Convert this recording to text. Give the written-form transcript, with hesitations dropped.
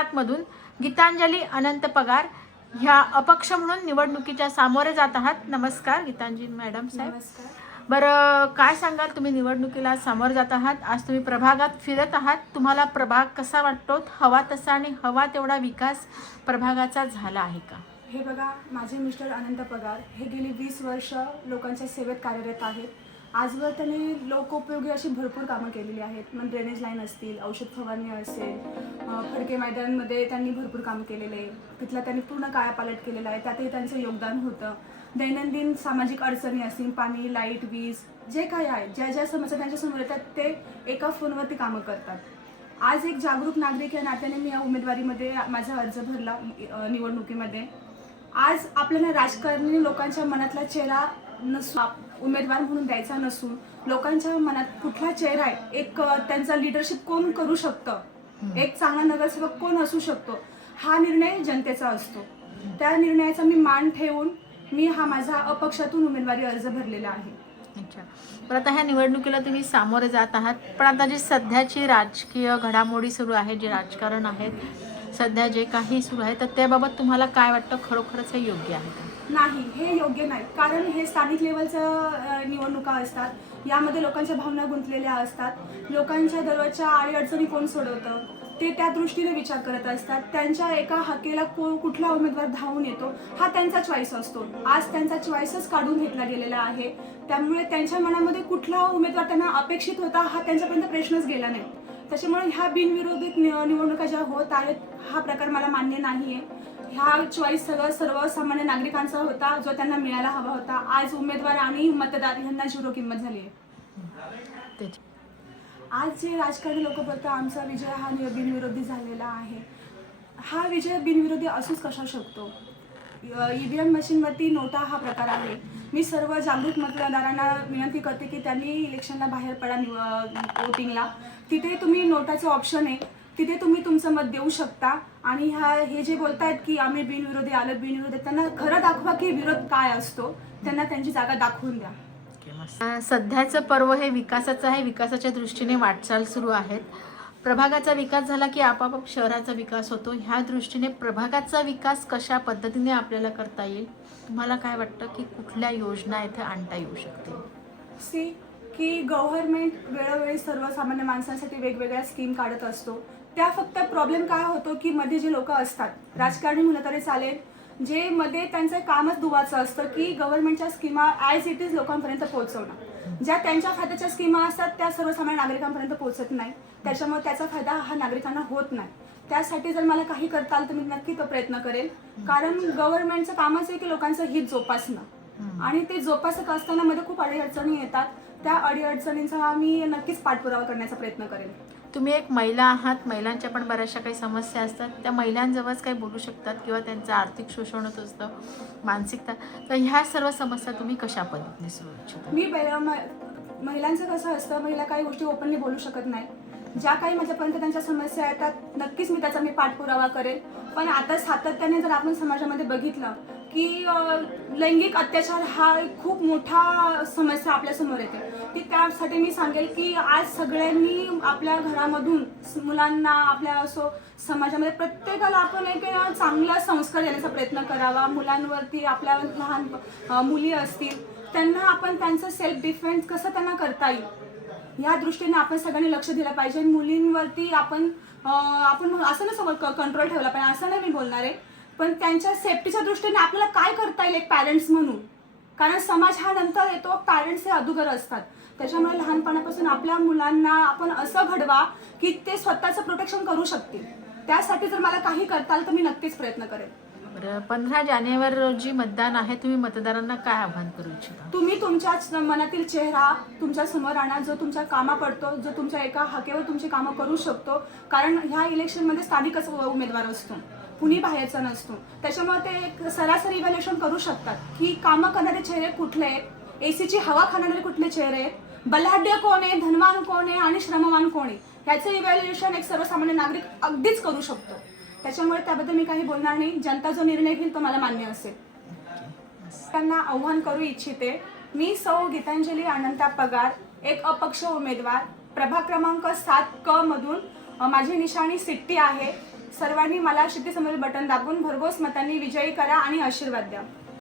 7 मधून गीतांजली अनंत पगार ह्या अपक्ष म्हणून निवडणुकीच्या सामोरे जात आहात। नमस्कार गीतांजली मॅडम साहेब। नमस्कार। बरं, काय सांगाल, तुम्ही निवडणुकीला सामोरे जात आहात, आज तुम्ही प्रभागात फिरत आहात, तुम्हाला प्रभाग कसा वाटतो? हवा तसा आणि हवा तेवढा विकास प्रभागाचा झाला आहे का? हे बघा, माझे मिस्टर अनंत पगार हे गेली 20 वर्ष लोकांच्या सेवेत कार्यरत आहेत। आजवर त्यांनी लोकोपयोगी अशी भरपूर कामं केलेली आहेत। मग ड्रेनेज लाईन असतील, औषध फवारणी असेल, फडके मैदानमध्ये त्यांनी भरपूर काम केलेले आहे। तिथला त्यांनी पूर्ण कायापालट केलेला आहे, त्यातही त्यांचं योगदान होतं। दैनंदिन सामाजिक अडचणी असतील, पाणी, लाईट, वीज जे काही आहे, ज्या ज्या समस्या त्यांच्यासमोर येतात ते एका फोनवरती कामं करतात। आज एक जागरूक नागरिक या नात्याने मी या उमेदवारीमध्ये माझा अर्ज भरला निवडणुकीमध्ये। आज आपल्याला राजकारणी लोकांच्या मनातला चेहरा उमेदवार म्हणून द्यायचा नसून लोकांच्या मनात कुठला चेहरा आहे, एक त्यांचा लीडरशिप कोण करू शकतं, एक चांगला नगरसेवक कोण असू शकतो, हा निर्णय जनतेचा असतो। त्या निर्णयाचा मी मान ठेवून मी हा माझा अपक्षातून उमेदवारी अर्ज भरलेला आहे। अच्छा, पण आता ह्या निवडणुकीला तुम्ही सामोरे जात आहात, पण आता जी सध्याची राजकीय घडामोडी सुरू आहे, जे राजकारण आहे सध्या जे काही सुरू आहे, तर त्याबाबत तुम्हाला काय वाटतं? खरोखरच हे योग्य आहे का? नाही, हे योग्य नाही। कारण हे स्थानिक लेवलचं निवडणुका असतात, यामध्ये लोकांच्या भावना गुंतलेल्या असतात। लोकांच्या दररोजच्या अडीअडचणी कोण सोडवतं ते त्या दृष्टीने विचार करत असतात। त्यांच्या एका हाकेला कुठला उमेदवार धावून येतो हा त्यांचा चॉईस असतो। आज त्यांचा चॉईसच काढून घेतला गेलेला आहे, त्यामुळे त्यांच्या मनामध्ये कुठला उमेदवार त्यांना अपेक्षित होता हा त्यांच्यापर्यंत प्रश्नच गेला नाही। त्याच्यामुळे ह्या बिनविरोधित निवडणुका ज्या होत आहेत, हा प्रकार मला मान्य नाही आहे। ह्या चॉईस सर्वसामान्य नागरिकांचा होता, जो त्यांना मिळायला हवा होता। आज उमेदवार आणि मतदार यांना झिरो किंमत झाली आहे। आज जे राजकारणी लोक बोलतात आमचा विजय हा बिनविरोधी झालेला आहे, हा विजय बिनविरोधी असूच कसा शकतो? EVM मशीनवरती नोटा हा प्रकार आहे। मी सर्व जागरूक मतदारांना विनंती करते की त्यांनी इलेक्शनला बाहेर पडा, वोटिंगला। तिथे तुम्ही नोटाचं ऑप्शन आहे, तिथे तुम्ही तुमचं मत देऊ शकता। आणि हे जे बोलतायत की आम्ही बिनविरोधी आलं, बिनविरोधी, त्यांना खरं दाखवा की विरोध काय असतो, त्यांना त्यांची जागा दाखवून द्या। सध्याचं पर्व हे विकासाचं आहे, विकासाच्या दृष्टीने वाटचाल सुरू आहेत। प्रभागाचा विकास झाला की आपाप शहराचा विकास होतो। ह्या दृष्टीने प्रभागाचा विकास कशा पद्धतीने आपल्याला करता येईल? तुम्हाला काय वाटतं की कुठल्या योजना इथे आणता येऊ शकतील? की गव्हर्नमेंट वेळोवेळी सर्वसामान्य माणसांसाठी वेगवेगळ्या स्कीम काढत असतो। त्या फक्त प्रॉब्लेम काय होतो की मध्ये जे लोक असतात, राजकारणी म्हणलं तरी चालेल, जे मध्ये त्यांचं कामच दुवाचं असतं की गव्हर्नमेंटच्या स्कीमा ॲज इट इज लोकांपर्यंत पोहोचवणं। ज्या त्यांच्या फायद्याच्या स्कीमा असतात त्या सर्वसामान्य नागरिकांपर्यंत पोहोचत नाही, त्याच्यामुळे त्याचा फायदा हा नागरिकांना होत नाही। त्यासाठी जर मला काही करता आलं तर मी नक्की तो प्रयत्न करेल। कारण गव्हर्नमेंटचं कामच आहे की लोकांचं हित जोपासणं, आणि ते जोपासत असताना मध्ये खूप अडीअडचणी येतात। त्या अडीअडचणींचा मी नक्कीच पाठपुरावा करण्याचा प्रयत्न करेन। तुम्ही एक महिला आहात, महिलांच्या पण बऱ्याचशा काही समस्या असतात, त्या महिलांजवळच काही बोलू शकतात किंवा त्यांचं आर्थिक शोषण होत असतं, मानसिकता, तर ह्या सर्व समस्या तुम्ही कशा पद्धतीने सोडवू इच्छिता? मी महिलांचं कसं असतं, महिला काही गोष्टी ओपनली बोलू शकत नाही। ज्या काही माझ्यापर्यंत त्यांच्या समस्या येतात, नक्कीच मी त्याचा पाठपुरावा करेन। पण आता सातत्याने जर आपण समाजामध्ये बघितलं की लैंगिक अत्याचार हा खूप मोठा समस्या आपल्यासमोर येते, की त्यासाठी मी सांगेल की आज सगळ्यांनी आपल्या घरामधून मुलांना, आपल्या समाजामध्ये प्रत्येकाला आपण एक चांगला संस्कार देण्याचा प्रयत्न करावा। मुलांवरती, आपल्या लहान मुली असतील, त्यांना आपण त्यांचं सेल्फ डिफेन्स कसं त्यांना करता येईल या दृष्टीने आपण सगळ्यांनी लक्ष दिलं पाहिजे। मुलींवरती आपण असं नसं कंट्रोल ठेवला पाहिजे, असं नाही मी बोलणार आहे, पण त्यांच्या सेफ्टीच्या दृष्टीने आपल्याला काय करता येईल एक पॅरेंट्स म्हणून, कारण समाज हा नंतर येतो, पॅरेंट्स हे अगोदर असतात। त्याच्यामुळे लहानपणापासून आपल्या मुलांना आपण असं घडवा की ते स्वतःचं प्रोटेक्शन करू शकतील। त्यासाठी जर मला काही करता आलं तर मी नक्कीच प्रयत्न करेन। बरं, 15 जानेवारी रोजी मतदान आहे, तुम्ही मतदारांना काय आवाहन करू इच्छिता? तुम्ही तुमच्या मनातील चेहरा तुमच्या समोर आणा, जो तुमच्या कामा पडतो, जो तुमच्या एका हाकेवर तुमची कामं करू शकतो। कारण ह्या इलेक्शनमध्ये स्थानिकच उमेदवार असतो, कुणी बाहेरचा नसतो। त्याच्यामुळे ते एक सरासरी इव्हॅल्युएशन करू शकतात की कामं करणारे चेहरे कुठले आहेत, एसीची हवा खाणारे कुठले चेहरे आहेत, बलाढ्य कोण आहे, धनवान कोण आहे आणि श्रमवान कोण आहे, ह्याचं इव्हॅल्युएशन एक सर्वसामान्य नागरिक अगदीच करू शकतो। त्याच्यामुळे त्याबद्दल मी काही बोलणार नाही। जनता जो निर्णय घेईल तो मला मान्य असेल। त्यांना आव्हान करू इच्छिते, मी सौ गीतांजली अनंत पगार, एक अपक्ष उमेदवार, प्रभाग क्रमांक 7 क मधून, माझी निशाणी सिट्टी आहे। सर्वांनी मला शिट्टीसमोरील बटन दाबून भरघोस मतांनी विजयी करा आणि आशीर्वाद द्या.